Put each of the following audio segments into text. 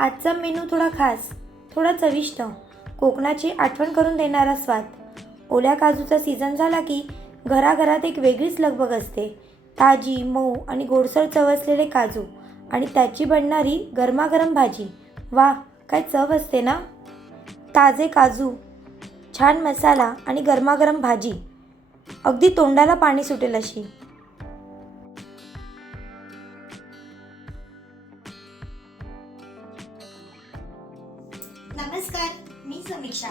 आजचा मेनू थोडा खास, थोडा चविष्ट, कोकणाची आठवण करून देणारा स्वाद. ओल्या काजूचा सीझन झाला की घराघरात एक वेगळीच लगबग असते. ताजी, मऊ आणि गोडसर चव असलेले काजू आणि त्याची बनणारी गरमागरम भाजी. वाह, काय चव असते ना! ताजे काजू, छान मसाला आणि गरमागरम भाजी. अगदी तोंडाला पाणी सुटेल अशी. नमस्कार, मी समीक्षा.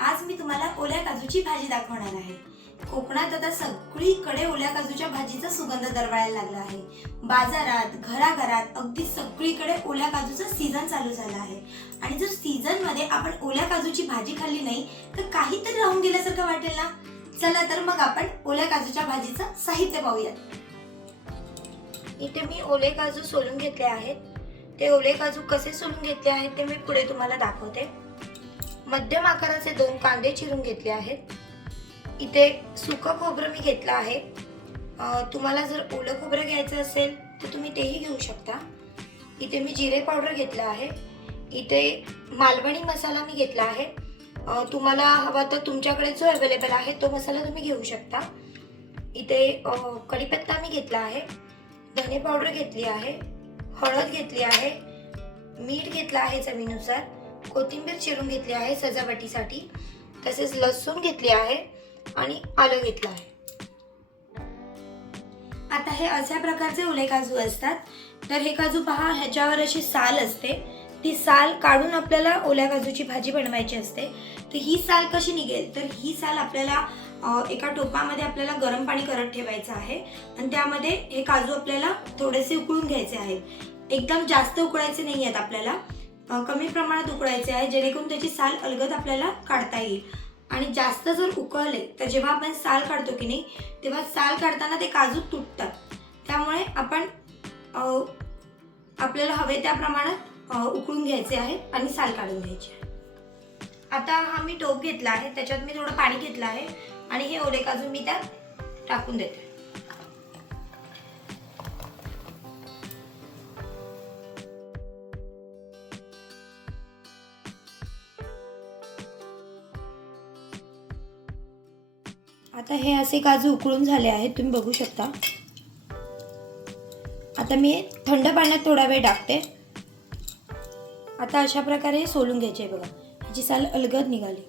आज मी तुम्हाला ओल्या काजूची भाजी दाखवणार आहे. कोकणात आता सगळीकडे ओल्या काजूच्या भाजीचा सुगंध दरवळायला लागला आहे. बाजारात, घराघरात अगदी सगळीकडे ओल्या काजूचा सीझन चालू झाला आहे. आणि जर सीझन मध्ये आपण ओल्या काजूची भाजी खाल्ली नाही तर काहीतरी राहून गेल्यासारखं वाटेल ना. चला तर मग आपण ओल्या काजूच्या भाजीचं साहित्य पाहूयात. इथे मी ओले काजू सोलून घेतले आहेत. ते ओले काजू कसे सोलून घेतले आहेत ते मी पुढे तुम्हाला दाखवते. मध्यम आकाराचे 2 कांदे चिरून घेतले आहेत. इथे सुकं खोबरं मी घेतलं आहे. तुम्हाला जर ओलं खोबरं घ्यायचं असेल तर तुम्ही तेही घेऊ शकता. इथे मी जिरे पावडर घेतलं आहे. इथे मालवणी मसाला मी घेतला आहे. तुम्हाला हवा तर तुमच्याकडे जो अवेलेबल आहे तो मसाला तुम्ही घेऊ शकता. इथे कढीपत्ता मी घेतला आहे. धने पावडर घेतली आहे. हळद घेतली आहे. मीठ घेतलं आहे चवीनुसार. कोथिंबीर चिरून घेतली आहे सजावटीसाठी. तसेच लसूण घेतली आहे आणि आलं घेतलं आहे. आता हे अशा प्रकारचे ओले काजू असतात. तर हे काजू पहा, ह्याच्यावर अशी साल असते. ती साल काढून आपल्याला ओल्या काजूची भाजी बनवायची असते. तर ही साल कशी निघेल, तर ही साल आपल्याला एका टोपामध्ये आपल्याला गरम पाणी करत ठेवायचं आहे आणि त्यामध्ये हे काजू आपल्याला थोडेसे उकळून घ्यायचे आहेत. एकदम जास्त उकळायचे नाही आहेत आपल्याला, कमी प्रमाणात उकळायचे आहे जेणेकरून त्याची साल अलगद आपल्याला काढता येईल. आणि जास्त जर उकळले तर जेव्हा आपण साल काढतो की नाही तेव्हा साल काढताना ते काजू तुटतात. त्यामुळे आपण आपल्याला हवे त्या प्रमाणात उकळून घ्यायचे आहे आणि साल काढून घ्यायची आहे. आता हा मी टोप घेतला आहे, त्याच्यात मी थोडं पाणी घेतलं आहे आणि हे ओले काजू मी त्यात टाकून देते. आता हे असे काजू उकळून झाले आहेत, तुम्ही बघू शकता. आता मी थंड पाण्यात थोडा वेळ टाकते. आता अशा प्रकारे सोलून घ्यायचे. बघा, ह्याची साल अलगद निघाली.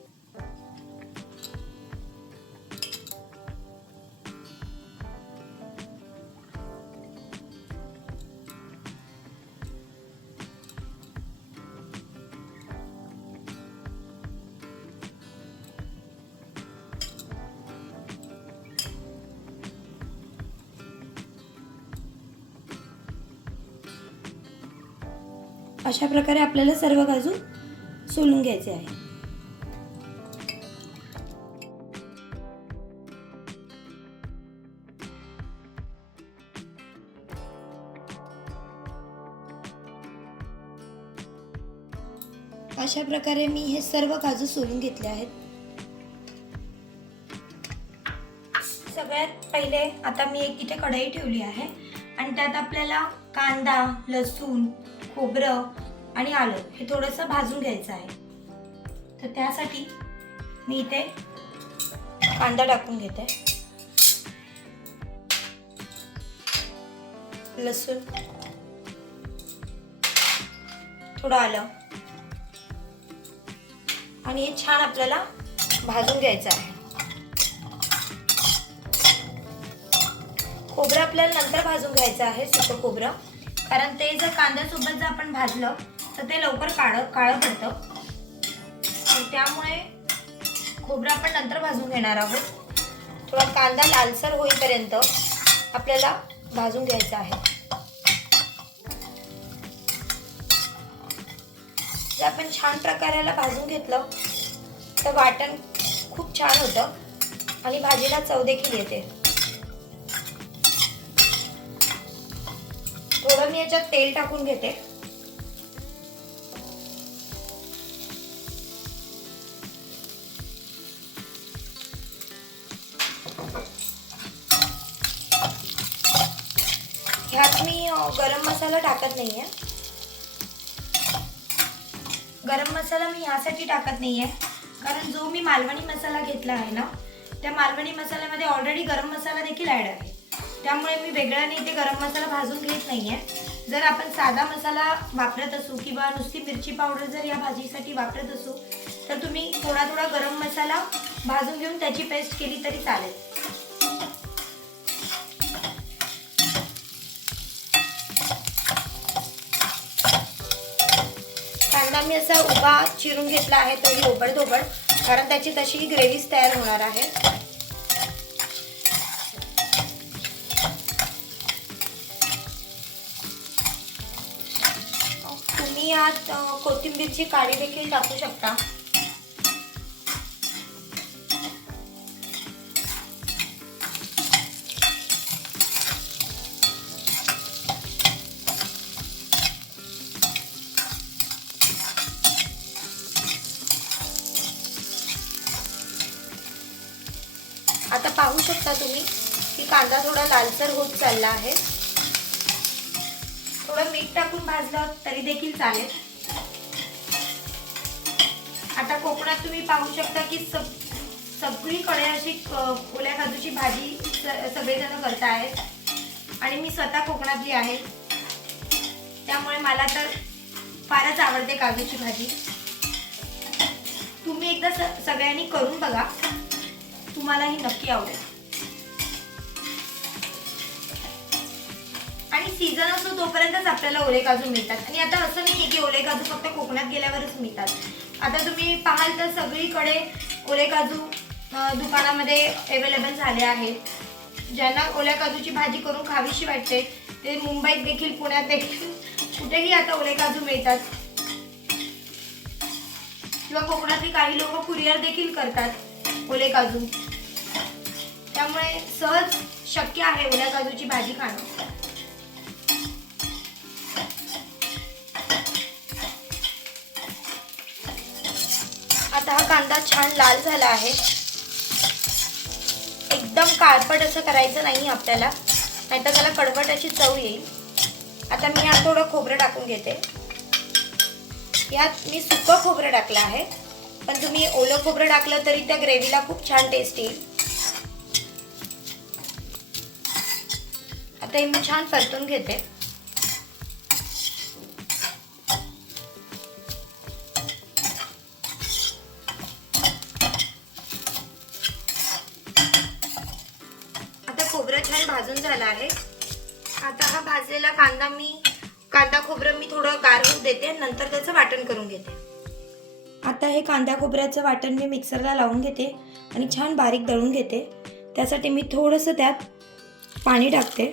अशा प्रकारे आपल्याला सर्व काजू सोलून घ्यायचे आहे. अशा प्रकारे मी हे सर्व काजू सोलून घेतले आहेत. सगळ्यात पहिले आता मी एक इथे कढई ठेवली आहे आणि त्यात आपल्याला कांदा, लसूण, खोबरं आणि आलं हे थोडंसं भाजून घ्यायचं आहे. तर त्यासाठी मी इथे कांदा टाकून घेते. लसूण, थोडं आलं आणि हे छान आपल्याला भाजून घ्यायचं आहे. खोबरं आपल्याला नंतर भाजून घ्यायचं आहे, सुकं खोबरं, कारण ते जर कांद्यासोबत जर आपण भाजलं तर ते लवकर काळं पडतं. त्यामुळे खोबरं आपण नंतर भाजून घेणार आहोत. थोडा कांदा लालसर होईपर्यंत आपल्याला भाजून घ्यायचा आहे. जर आपण छान प्रकारे याला भाजून घेतलं तर वाटण खूप छान होतं आणि भाजीला चव देखील येते. थोडं मी याच्यात तेल टाकून घेते. ह्यात मी गरम मसाला टाकत नाहीये. गरम मसाला मी ह्यासाठी टाकत नाही आहे, कारण जो मी मालवणी मसाला घेतला आहे ना, त्या मालवणी मसाल्यामध्ये ऑलरेडी गरम मसाला देखील ॲड आहे. त्यामुळे मी वेगळ्याने इथे गरम मसाला भाजून घेत नाही आहे. जर आपण साधा मसाला वापरत असू किंवा नुसती मिरची पावडर जर या भाजीसाठी वापरत असू, तर तुम्ही थोडा थोडा गरम मसाला भाजून घेऊन त्याची पेस्ट केली तरी चालेल. कांदा मी असा उभा चिरून घेतला आहे, तोही ओबडधोबड, कारण त्याची तशी ग्रेव्हीच तयार होणार आहे. तुम्ही यात कोथिंबीरची काडी देखील टाकू शकता. आता पाहू शकता तुम्ही की कांदा थोडा लालसर होत चालला आहे. थोडं मीठ टाकून भाजलं तरी देखील चालेल. आता कोकणात तुम्ही पाहू शकता की सगळीकडे अशी ओल्या काजूची भाजी सगळेजण करत आहेत आणि मी स्वतः कोकणातली आहे, त्यामुळे मला तर फारच आवडते काजूची भाजी. तुम्ही एकदा सगळ्यांनी करून बघा, तुम्हालाही नक्की आवडेल. आणि सीझन असो तोपर्यंतच आपल्याला ओले काजू मिळतात. आणि आता असं नाही की ओले काजू फक्त कोकणात गेल्यावरच मिळतात. आता तुम्ही पाहाल तर सगळीकडे ओले काजू दुकानामध्ये अवेलेबल झाले आहेत. ज्यांना ओल्या काजूची भाजी करून खावीशी वाटते ते मुंबईत देखील, पुण्यात देखील, कुठेही आता ओले काजू मिळतात. किंवा कोकणातली काही लोक कुरिअर देखील करतात ओले काजू. त्यामुळे सहज शक्य आहे ओल्या काजूची भाजी खाणं. आता हा कांदा छान लाल झाला आहे. एकदम काळपट असं करायचं नाही आपल्याला, नाहीतर त्याला कडवट अशी चव येईल. आता मी यात थोडं खोबरं टाकून घेते. यात मी सुकं खोबरं टाकलं आहे, पण तुम्ही ओलं खोबरं टाकलं तरी त्या ग्रेव्हीला खूप छान टेस्ट येईल. आता हे मी छान परतून घेते. आता खोबरं छान भाजून झालं आहे. आता हा भाजलेला कांदा खोबरं मी थोडं गार होऊ देते, नंतर त्याचं वाटण करून घेते. आता हे कांदा खोबऱ्याचं वाटण मी मिक्सरला लावून घेते आणि छान बारीक दळून घेते. त्यासाठी मी थोडंसं त्यात पाणी टाकते.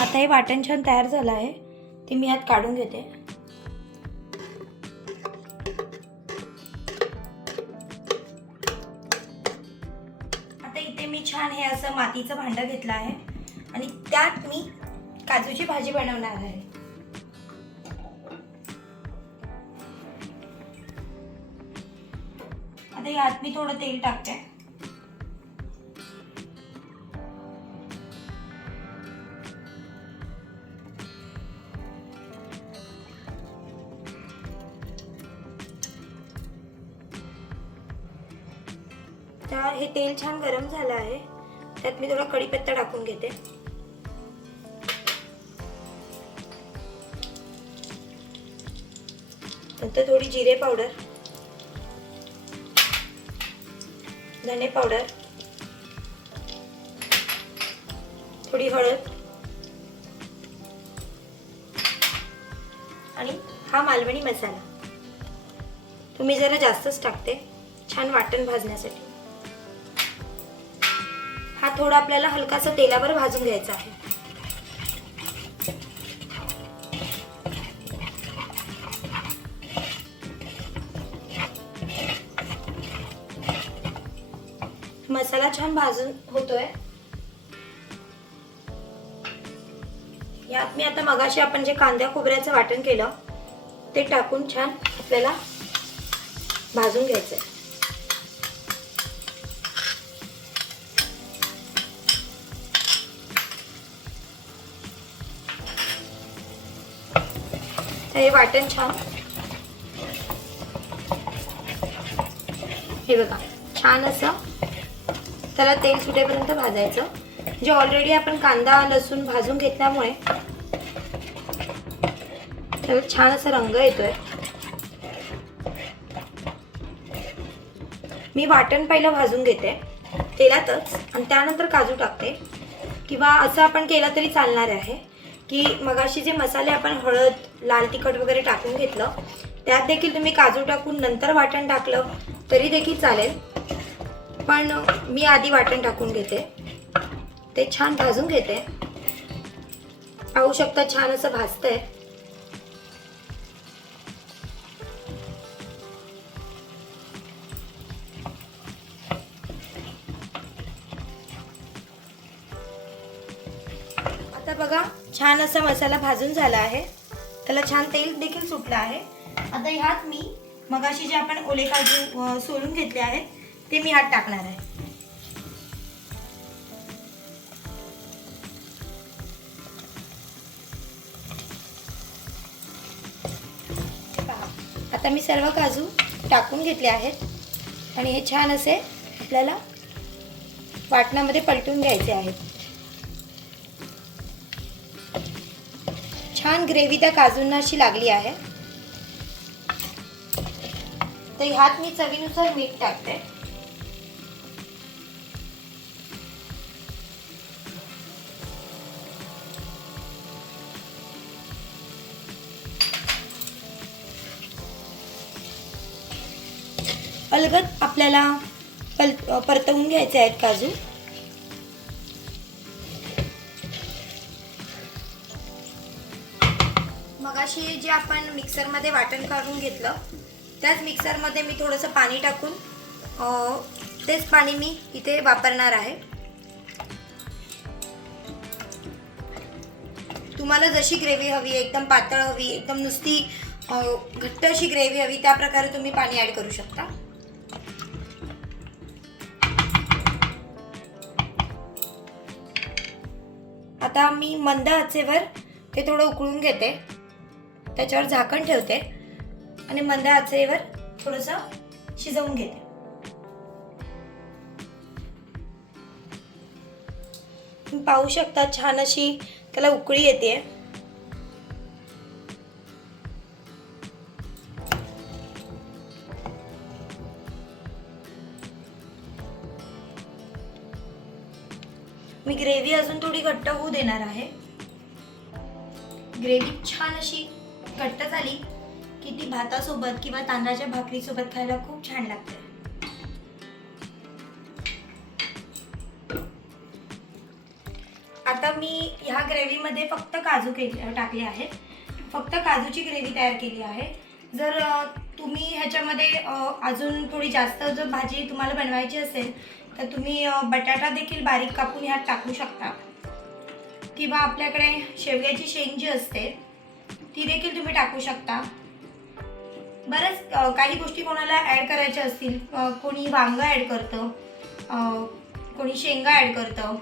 आता हे वाटण छान तयार झालं आहे, ते मी यात काढून घेते. आता इथे मी छान हे असं मातीचं भांडं घेतलं आहे आणि त्यात मी काजूची भाजी बनवणार आहे. आता यात मी थोडं तेल टाकते. तर हे तेल छान गरम झालं आहे, त्यात मी थोडा कढीपत्ता टाकून घेते. नंतर थोडी जिरे पावडर, धने पावडर, थोडी हळद आणि हा मालवणी मसाला तुम्ही जरा जास्तच टाकते, छान वाटण भाजण्यासाठी. हा थोडा आपल्याला हलकासा तेलावर भाजून घ्यायचा आहे. मसाला छान भाजून होतोय. यात मी आता मगाशी आपण जे कांदा खोबऱ्याचं वाटण केलं ते टाकून छान आपल्याला भाजून घ्यायचं आहे. हे वाटण छान, हे बघा छान असं त्याला तेल सुटेपर्यंत भाजायचं. जे ऑलरेडी आपण कांदा लसूण भाजून घेतल्यामुळे त्याला छान असा रंग येतोय. मी वाटण पहिलं भाजून घेते तेलातच आणि त्यानंतर काजू टाकते, किंवा असं आपण केलं तरी चालणार आहे की मगाशी जे मसाले आपण हळद लाल तिखट वगैरे टाकून घेतलं त्यात देखील तुम्ही काजू टाकून नंतर वाटण टाकलं तरी देखील चालेल, पण मी आधी वाटण टाकून घेते. ते छान भाजून घेते. पाहू शकता छान असं भाजतंय. आता बघा छान असा मसाला भाजून झाला आहे, त्याला छान तेल देखील सुटलं आहे. आता ह्यात मी मगाशी जे आपण ओले काजू सोलून घेतले आहेत ते मी ह्यात टाकणार आहे. आता मी सर्व काजू टाकून घेतले आहेत आणि हे छान असे आपल्याला वाटणामध्ये पलटून घ्यायचे आहेत. छान ग्रेव्ही त्या काजूंना अशी लागली आहे. तर ह्यात मी चवीनुसार मीठ टाकते. अलगद आपल्याला परतवून घ्यायचे आहेत काजू. मगाशी जे आपण मिक्सरमध्ये वाटण काढून घेतलं त्याच मिक्सरमध्ये मी थोडंसं पाणी टाकून तेच पाणी मी इथे वापरणार आहे. तुम्हाला जशी ग्रेव्ही हवी, एकदम पातळ हवी, एकदम नुसती घट्ट अशी ग्रेव्ही हवी, त्या प्रकारे तुम्ही पाणी ॲड करू शकता. आता मी मंद आचेवर ते थोडं उकळून घेते, त्याच्यावर झाकण ठेवते आणि मंद आचेवर थोडंसं शिजवून घेते. तुम्ही पाहू शकता छान अशी त्याला उकळी येते. मी ग्रेव्ही अजून थोडी घट्ट होऊ देणार आहे. ग्रेव्ही छान अशी घट्ट झाली की ती भातासोबत किंवा तांदळाच्या भाकरीसोबत खायला खूप छान लागते. आता मी ह्या ग्रेव्हीमध्ये फक्त काजू टाकले आहेत. फक्त काजूची ग्रेव्ही तयार केली आहे. जर तुम्ही ह्याच्यामध्ये अजून थोडी जास्त जर भाजी तुम्हाला बनवायची असेल तर तुम्ही बटाटा देखील बारीक कापून ह्यात टाकू शकता, किंवा आपल्याकडे शेवग्याची शेंग जी असते ती देखील तुम्ही टाकू शकता. बरंच काही गोष्टी कोणाला ॲड करायच्या असतील, कोणी वांगं ॲड करतं, कोणी शेंगा ॲड करतं,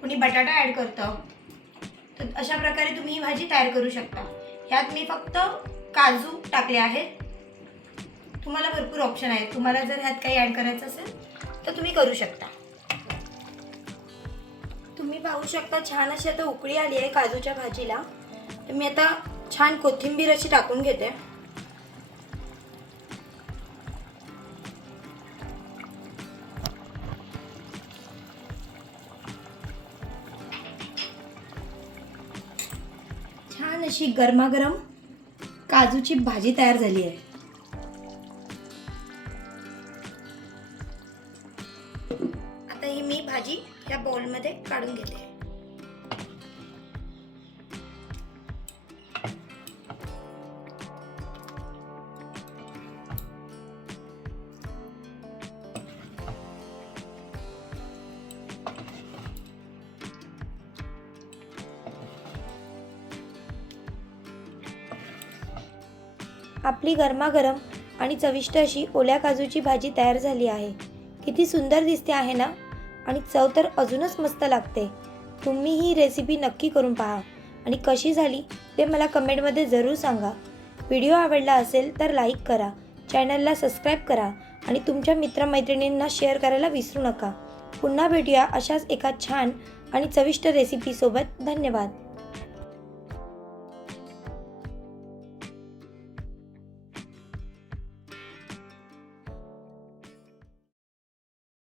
कोणी बटाटा ॲड करतं. तर अशा प्रकारे तुम्ही ही भाजी तयार करू शकता. ह्यात मी फक्त काजू टाकले आहेत. तुम्हाला भरपूर ऑप्शन आहेत. तुम्हाला जर ह्यात काही ॲड करायचं असेल तर तुम्ही करू शकता. तुम्ही पाहू शकता छान अशी आता उकळी आली आहे काजूच्या भाजीला. तर मी आता छान कोथिंबीर अशी टाकून घेते. छान अशी गरमागरम काजूची भाजी तयार झाली आहे. आता ही मी भाजी या बाउलमध्ये काढून घेते. आपली गरमागरम आणि चविष्ट अशी ओल्या काजूची भाजी तयार झाली आहे. किती सुंदर दिसते आहे ना, आणि चव तर अजूनच मस्त लागते. तुम्ही ही रेसिपी नक्की करून पहा आणि कशी झाली ते मला कमेंटमध्ये जरूर सांगा. व्हिडिओ आवडला असेल तर लाईक करा, चॅनलला सबस्क्राईब करा आणि तुमच्या मित्रमैत्रिणींना शेअर करायला विसरू नका. पुन्हा भेटूया अशाच एका छान आणि चविष्ट रेसिपीसोबत. धन्यवाद.